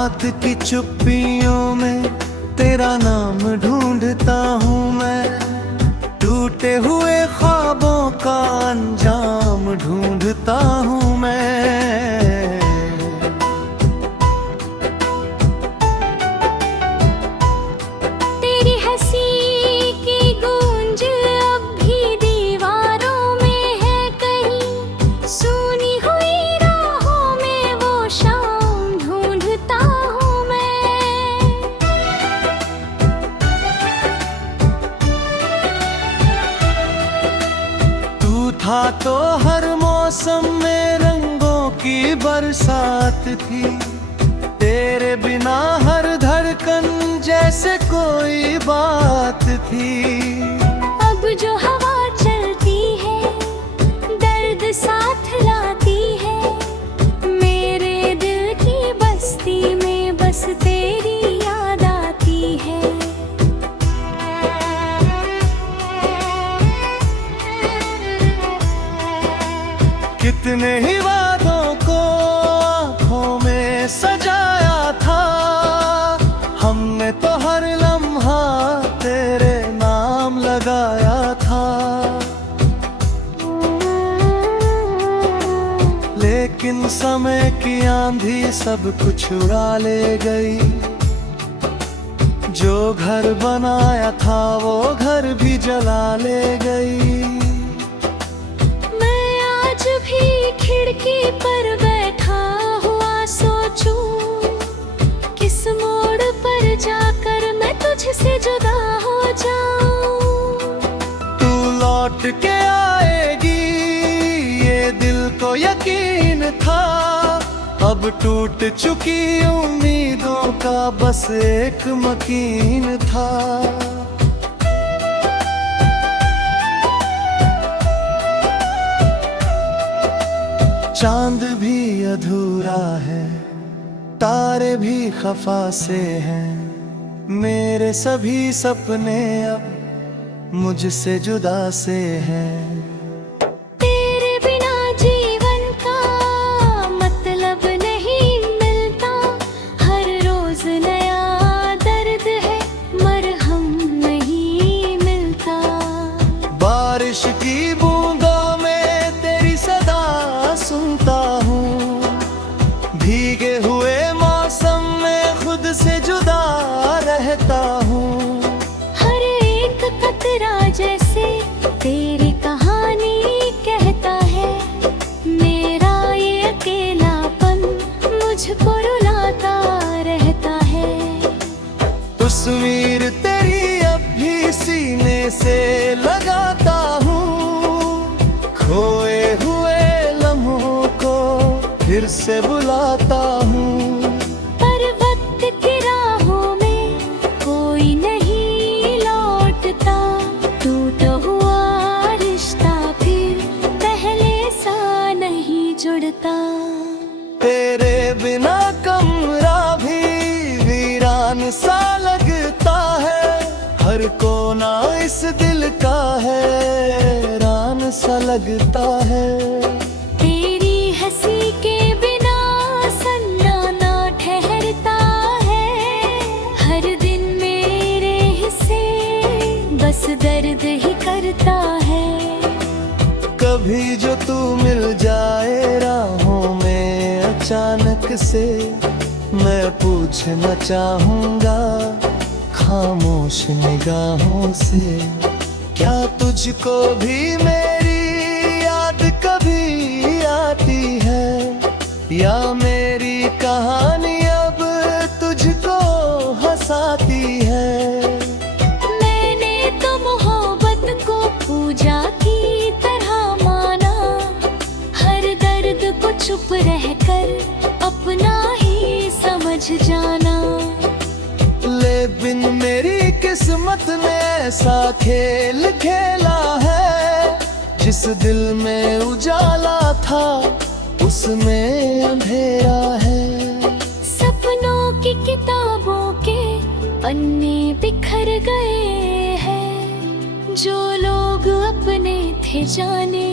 रात की चुप्पियों में तेरा नाम ढूंढता हूँ मैं, टूटे हुए ख्वाबों का अंजाम ढूंढता हूँ मैं। तेरी हंसी की गूंज अब भी दीवारों में है कहीं, सुनी हुई राहों में वो शाम ढूंढता हूँ मैं। तू था तो हर मौसम में रंगों की बरसात थी, तेरे बिना हर धड़कन जैसे कोई बात थी। अब जो हवा चलती है दर्द साथ लाती है, मेरे दिल की बस्ती में बस तेरी याद आती है। कितने ही वादों को आँखों में सजाया था, हमने तो हर लम्हा तेरे नाम लगाया था। लेकिन समय की आंधी सब कुछ उड़ा ले गई, जो घर बनाया था वो घर भी जला ले गई। भी खिड़की पर बैठा हुआ सोचूं, किस मोड़ पर जाकर मैं तुझसे जुदा हो जाऊं। तू लौट के आएगी ये दिल को यकीन था, अब टूट चुकी उम्मीदों का बस एक मकीन था। चांद भी अधूरा है, तारे भी खफा से हैं, मेरे सभी सपने अब मुझसे जुदा से हैं। तेरे बिना जीवन का मतलब नहीं मिलता, हर रोज नया दर्द है मरहम नहीं मिलता। बारिश की बूंदों में तेरी सदा सुनता हूँ, भीगे हुए मौसम में खुद से जुदा रहता हूँ। हर एक कतरा जैसे तेरी कहानी कहता है, मेरा ये अकेलापन मुझको रुलाता रहता है। तस्वीर तेरी अब भी सीने से लगाता हूँ, खोए हुए लम्हों को फिर से बुलाता हूँ। पर वक्त की राहों में कोई नहीं लौटता, टूटा हुआ रिश्ता फिर पहले सा नहीं जुड़ता। तेरे बिना कमरा भी वीरान सा लगता है, हर कोना इस दिल का हैरान सा लगता है। तेरी हंसी के बिना सन्नाटा ठहरता है, हर दिन मेरे हिस्से बस दर्द ही करता है। कभी जो तू मिल जाए राहों में अचानक से, मैं पूछना चाहूँगा खामोश निगाहों से, क्या तुझको भी मेरी याद कभी आती है, या मेरी कहानी अब तुझको हंसाती है। मैंने तो मोहब्बत को पूजा की तरह माना, हर दर्द को चुप रहकर अपना ही समझ जाना। लेकिन मेरी किस्मत ने ऐसा खेल खेला है, जिस दिल में उजाला था उसमें अंधेरा है। सपनों की किताबों के पन्ने बिखर गए हैं, जो लोग अपने थे जाने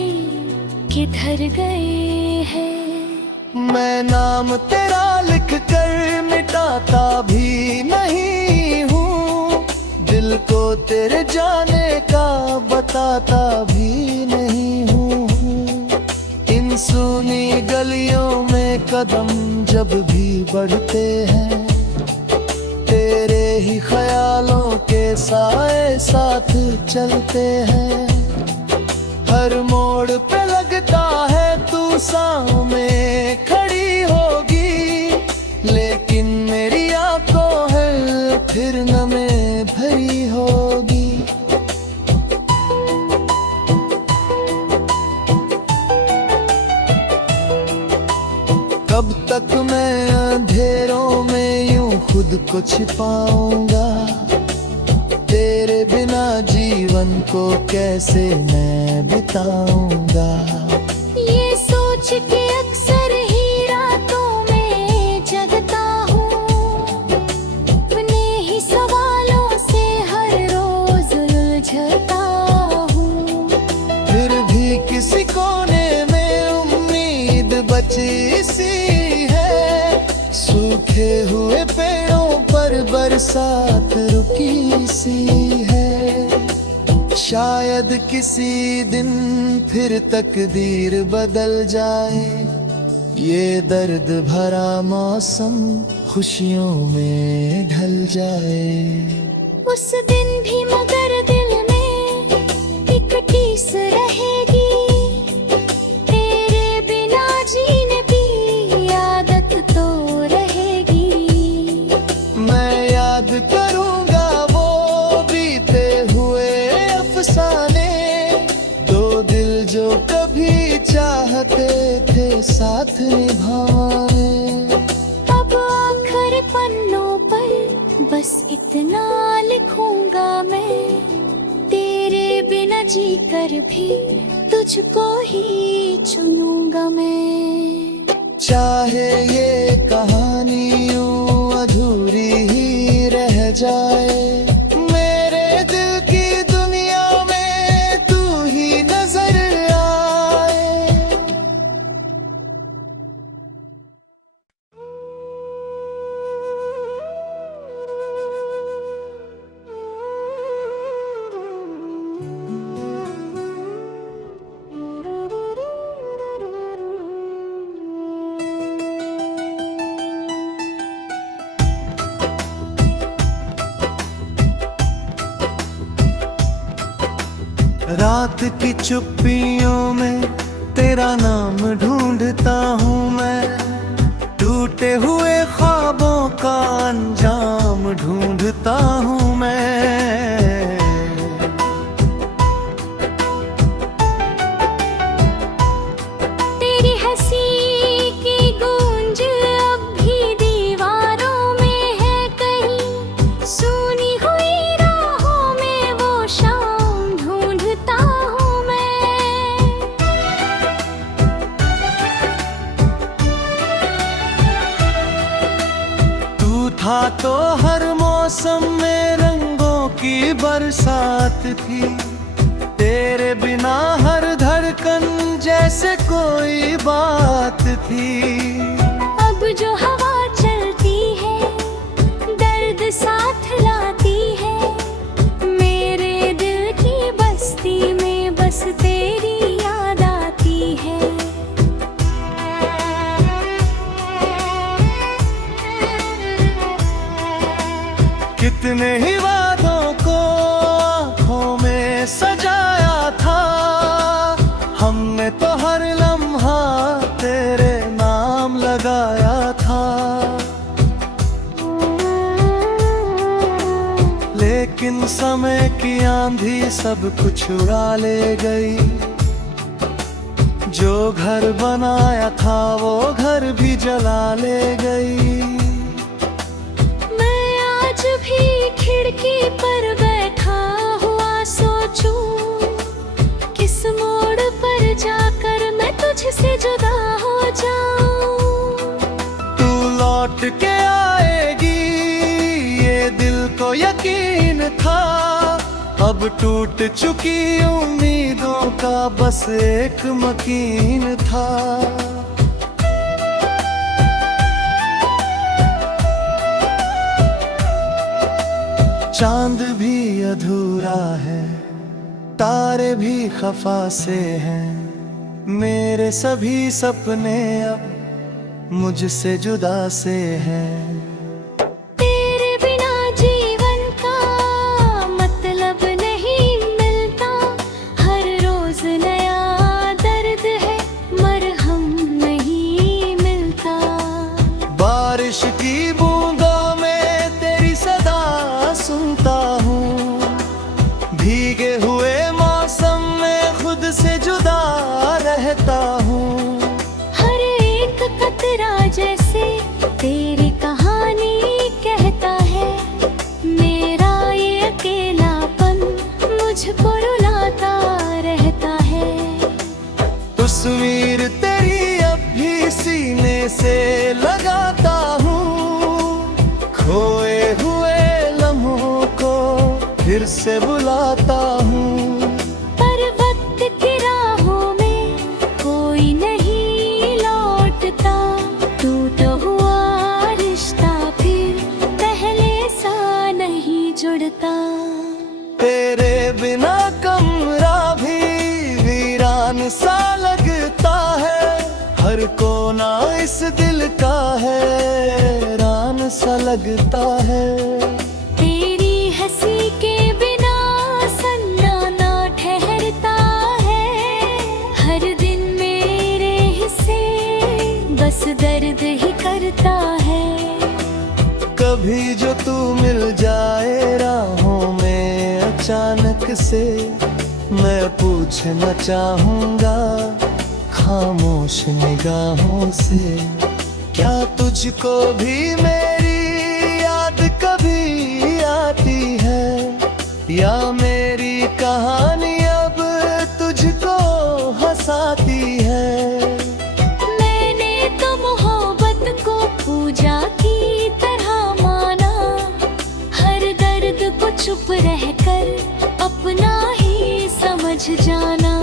किधर गए हैं। मैं नाम तेरा लिख लिख कर मिटाता भी नहीं हूँ, दिल को तेरे जाने का बताता भी नहीं हूँ। इन सूनी गलियों में कदम जब भी बढ़ते हैं, तेरे ही ख्यालों के साए साथ चलते हैं। हर मोड़ पे लगता है तू सामने खड़ी होगी, लेकिन मेरी आंखों है फिर न में भरी होगी। कब तक मैं अंधेरों में यूं खुद को छिपाऊंगा, तेरे बिना जीवन को कैसे मैं बिताऊंगा। ये सोच के अक्सर ही रातों में जगता हूँ, अपने ही सवालों से हर रोज उलझता हूँ। फिर भी किसी कोने में उम्मीद बची सी है, सूखे हुए पेड़ों पर बरसात रुकी सी है। शायद किसी दिन फिर तकदीर बदल जाए, ये दर्द भरा मौसम खुशियों में ढल जाए। उस दिन भी मगर दिल में एक टीस रहेगी, तेरे बिना जीने की आदत तो रहेगी। मैं याद करूंगा वो बीते हुए अफसाने, दो दिल जो कभी चाहते थे साथ निभाने। अब आखिर पन्नों पर बस इतना लिखूंगा मैं, तेरे बिना जी कर भी तुझको ही चुनूंगा मैं। चाहे ये कहानी यूं अधूरी ही रह जाए, मेरे दिल की दुनिया में तू ही नजर आए। रात की चुप्पियों में तेरा नाम ढूंढता हूँ मैं, टूटे हुए ख्वाबों का अंजाम ढूंढता हूँ मैं। तेरी हंसी की गूंज अब भी दीवारों में है कहीं, सुनी हुई राहों में वो शाम ढूंढता हूँ मैं। तू था तो हर मौसम में रंगों की बरसात थी, तेरे बिना हर धड़कन जैसे कोई बात थी। अब जो हवा चलती है दर्द साथ लाती है, मेरे दिल की बस्ती में बस तेरी याद आती है। कितने ही वादों को आँखों में सजाया था, हमने तो हर लम्हा तेरे नाम लगाया था। लेकिन समय की आंधी सब कुछ उड़ा ले गई, जो घर बनाया था वो घर भी जला ले गई। भी खिड़की पर बैठा हुआ सोचूं, किस मोड़ पर जाकर मैं तुझसे जुदा हो जाऊं। तू लौट के आएगी ये दिल को यकीन था, अब टूट चुकी उम्मीदों का बस एक मकीन था। चांद भी अधूरा है, तारे भी खफा से हैं, मेरे सभी सपने अब मुझसे जुदा से हैं। तेरे बिना जीवन का मतलब नहीं मिलता, हर रोज नया दर्द है, मरहम नहीं मिलता। बारिश की बूंदों में तेरी सदा सुनता हूँ, भीगे हुए मौसम में खुद से जुदा रहता हूँ। हर एक कतरा जैसे तेरी कहानी कहता है, मेरा ये अकेलापन मुझको रुलाता रहता है। तस्वीर तेरी अब भी सीने से लगाता हूँ, खोए हुए लम्हों को फिर से बुलाता हूँ। पर वक्त की राहों में कोई नहीं लौटता, टूटा हुआ रिश्ता फिर पहले सा नहीं जुड़ता। तेरे बिना कमरा भी वीरान सा लगता है, हर कोना इस दिल का हैरान सा लगता है। तेरी हंसी के बिना सन्नाटा ठहरता है, हर दिन मेरे हिस्से बस दर्द ही करता है। कभी जो तू मिल जाए राहों में अचानक से, मैं पूछना चाहूँगा खामोश निगाहों से, क्या तुझको भी मेरी याद कभी आती है, या मेरी कहानी अब तुझको हंसाती है। मैंने तो मोहब्बत को पूजा की तरह माना, हर दर्द को चुप रहकर अपना ही समझ जाना।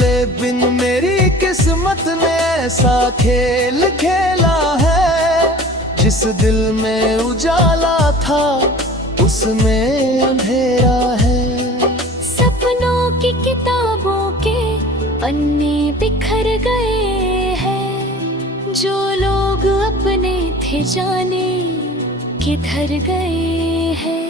लेकिन मेरी किस्मत ने ऐसा खेल खेला है, जिस दिल में उजाला था उसमें अंधेरा है। सपनों की किताबों के पन्ने बिखर गए हैं, जो लोग अपने थे जाने किधर गए हैं।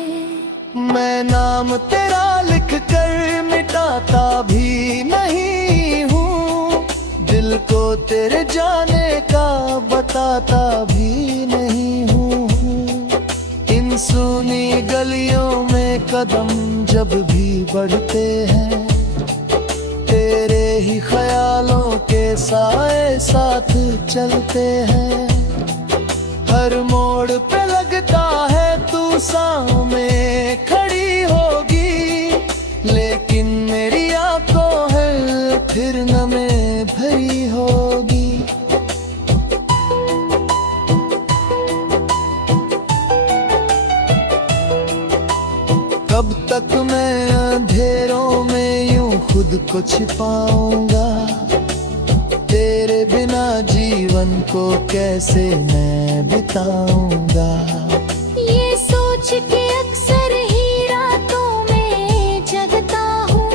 मैं नाम तेरा लिख कर मिटाता भी नहीं हूँ, दिल को तेरे जाने का बताता भी नहीं हूँ। इन सूनी गलियों में कदम जब भी बढ़ते हैं, तेरे ही ख्यालों के साए साथ चलते हैं। हर मोड़ पे लगता है तू सामने खड़ी होगी, लेकिन मेरी आंखों है फिर न में भरी होगी। कब तक मैं अंधेरों में यूं खुद को छिपाऊंगा, तेरे बिना जीवन को कैसे मैं बिताऊंगा। ये सोच के अक्सर ही रातों में जगता हूँ,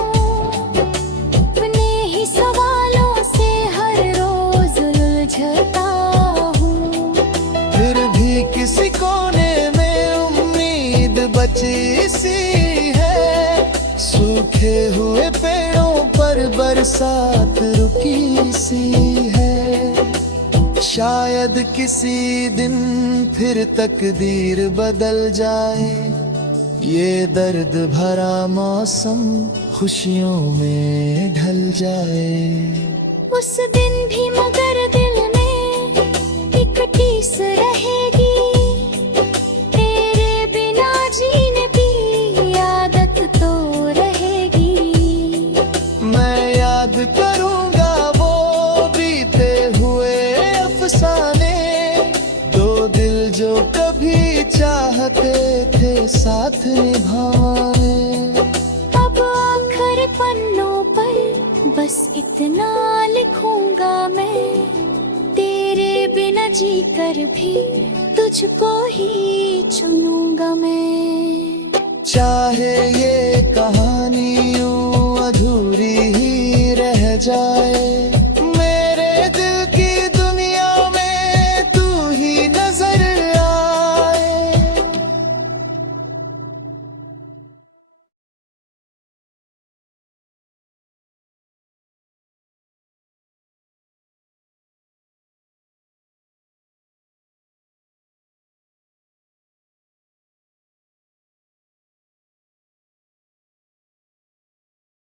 अपने ही सवालों से हर रोज उलझता हूँ। फिर भी किसी कोने में उम्मीद बची सी है, सूखे हुए पेड़ों पर बरसात रुकी सी है। शायद किसी दिन फिर तकदीर बदल जाए, ये दर्द भरा मौसम खुशियों में ढल जाए। उस दिन भी मगर दिल में एक टीस रहेगी, तेरे बिना जीने की आदत तो रहेगी। मैं याद करूंगा वो बीते हुए अफसाने, दो दिल जो कभी चाहते थे साथ निभाने। अब आखिर पन्नों पर बस इतना लिखूंगा मैं, तेरे बिना जी कर भी तुझको ही चुनूंगा मैं। चाहे ये कहा